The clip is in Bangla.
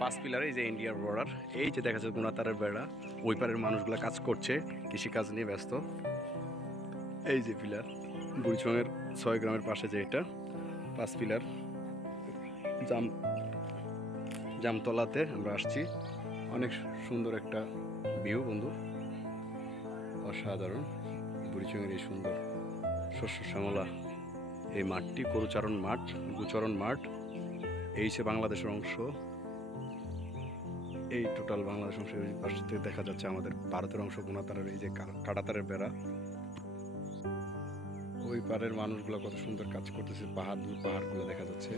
পাঁচ পিলার, এই যে ইন্ডিয়ার বর্ডার, এই যে দেখা যাচ্ছে গুণাতারের বেড়া, ওই পারের মানুষগুলো কাজ করছে, কৃষিকাজ নিয়ে ব্যস্ত। এই যে পিলার, বুড়িচংয়ের 6 গ্রামের পাশে যে এটা পাঁচ পিলার, জামতলাতে আমরা আসছি। অনেক সুন্দর একটা ভিউ বন্ধু, অসাধারণ। বুড়িচংয়ের এই সুন্দর শস্য শ্যামলা এই মাঠটি গরুচারণ মাঠ, গোচরণ মাঠ। এই সে বাংলাদেশের অংশ, এই টোটাল বাংলাদেশ অংশের পাশে থেকে দেখা যাচ্ছে আমাদের ভারতের অংশ গুণাতারের এই যে কাঁটাতারের বেড়া। ওই পারের মানুষগুলো কত সুন্দর কাজ করতেছে, পাহাড়গুলো দেখা যাচ্ছে।